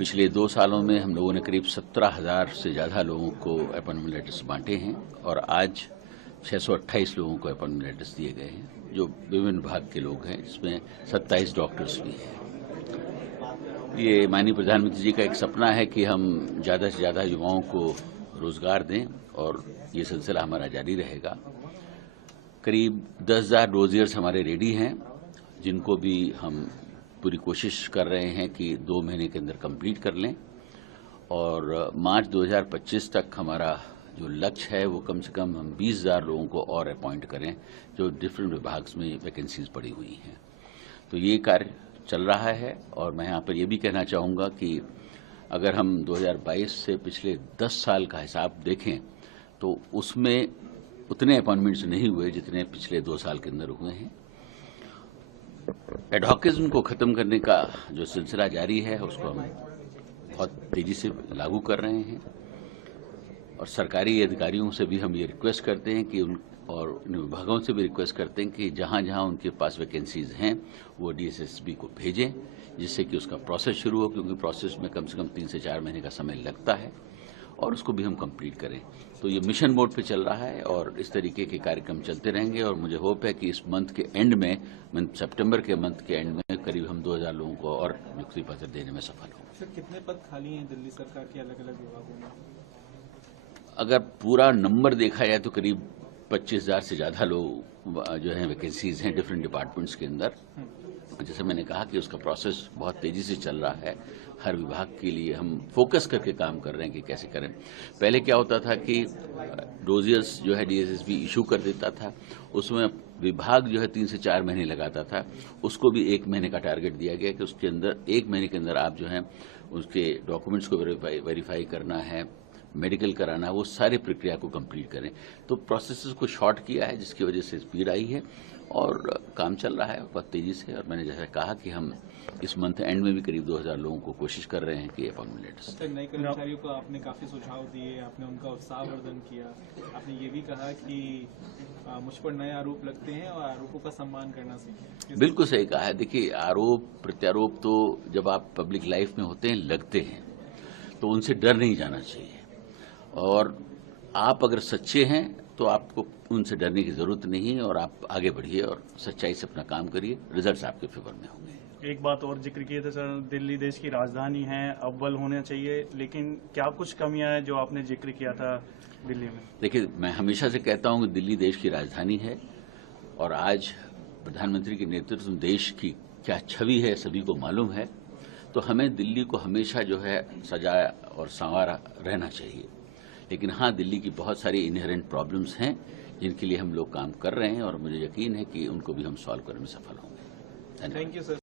पिछले 2 सालों में हम लोगों ने करीब 17,000 से ज़्यादा लोगों को अपॉइंटमेंट लेटर्स बांटे हैं और आज 628 लोगों को अपॉइंटमेंट लेटर्स दिए गए हैं, जो विभिन्न विभाग के लोग हैं, जिसमें 27 डॉक्टर्स भी हैं। ये माननीय प्रधानमंत्री जी का एक सपना है कि हम ज़्यादा से ज़्यादा युवाओं को रोज़गार दें और ये सिलसिला हमारा जारी रहेगा। करीब 10,000 रोज़ियर्स हमारे रेडी हैं, जिनको भी हम पूरी कोशिश कर रहे हैं कि 2 महीने के अंदर कंप्लीट कर लें और मार्च 2025 तक हमारा जो लक्ष्य है वो कम से कम हम 20,000 लोगों को और अपॉइंट करें, जो डिफरेंट विभाग में वैकेंसीज पड़ी हुई हैं। तो ये कार्य चल रहा है और मैं यहाँ पर ये भी कहना चाहूँगा कि अगर हम 2022 से पिछले 10 साल का हिसाब देखें तो उसमें उतने अपॉइंटमेंट्स नहीं हुए जितने पिछले 2 साल के अंदर हुए हैं। एडहॉकिज्म को ख़त्म करने का जो सिलसिला जारी है उसको हम बहुत तेज़ी से लागू कर रहे हैं और सरकारी अधिकारियों से भी हम ये रिक्वेस्ट करते हैं कि और उन विभागों से भी रिक्वेस्ट करते हैं कि जहाँ जहाँ उनके पास वैकेंसीज हैं वो DSSB को भेजें, जिससे कि उसका प्रोसेस शुरू हो, क्योंकि प्रोसेस में कम से कम 3 से 4 महीने का समय लगता है और उसको भी हम कंप्लीट करें। तो ये मिशन मोड पे चल रहा है और इस तरीके के कार्यक्रम चलते रहेंगे और मुझे होप है कि इस मंथ के एंड में, सितंबर के मंथ के एंड में करीब हम 2,000 लोगों को और नियुक्ति पत्र देने में सफल हों। सर, कितने पद खाली हैं दिल्ली सरकार के अलग अलग विभागों में? अगर पूरा नंबर देखा जाए तो करीब 25,000 से ज़्यादा लोग जो हैं वैकेंसीज हैं डिफरेंट डिपार्टमेंट्स के अंदर। जैसे मैंने कहा कि उसका प्रोसेस बहुत तेज़ी से चल रहा है। हर विभाग के लिए हम फोकस करके काम कर रहे हैं कि कैसे करें। पहले क्या होता था कि रोज़ियर्स जो है DSSB इशू कर देता था, उसमें विभाग जो है 3 से 4 महीने लगाता था, उसको भी 1 महीने का टारगेट दिया गया कि उसके अंदर 1 महीने के अंदर आप जो है उसके डॉक्यूमेंट्स को वेरीफाई करना है, मेडिकल कराना है, वो सारी प्रक्रिया को कंप्लीट करें। तो प्रोसेसेस को शॉर्ट किया है, जिसकी वजह से स्पीड आई है और काम चल रहा है बहुत तेज़ी से। और मैंने जैसा कहा कि हम इस मंथ एंड में भी करीब 2,000 लोगों को कोशिश कर रहे हैं कि अपॉइंटमेंट लेटर्स। सर, नए कर्मचारियों को आपने काफ़ी सुझाव दिए, आपने उनका उत्साहवर्धन किया। आपने ये भी कहा कि मुझ पर नए आरोप लगते हैं और आरोपों का सम्मान करना सीखें। बिल्कुल सही कहा है। देखिए, आरोप प्रत्यारोप तो जब आप पब्लिक लाइफ में होते हैं लगते हैं, तो उनसे डर नहीं जाना चाहिए और आप अगर सच्चे हैं तो आपको उनसे डरने की जरूरत नहीं है और आप आगे बढ़िए और सच्चाई से अपना काम करिए, रिजल्ट्स आपके फेवर में होंगे। एक बात और जिक्र किए थे सर, दिल्ली देश की राजधानी है, अव्वल होना चाहिए, लेकिन क्या कुछ कमियां हैं जो आपने जिक्र किया था दिल्ली में? देखिए, मैं हमेशा से कहता हूं कि दिल्ली देश की राजधानी है और आज प्रधानमंत्री के नेतृत्व में देश की क्या छवि है सभी को मालूम है। तो हमें दिल्ली को हमेशा जो है सजाया और संवारा रहना चाहिए। लेकिन हाँ, दिल्ली की बहुत सारी इनहेरेंट प्रॉब्लम्स हैं जिनके लिए हम लोग काम कर रहे हैं और मुझे यकीन है कि उनको भी हम सॉल्व करने में सफल होंगे। Thank you sir.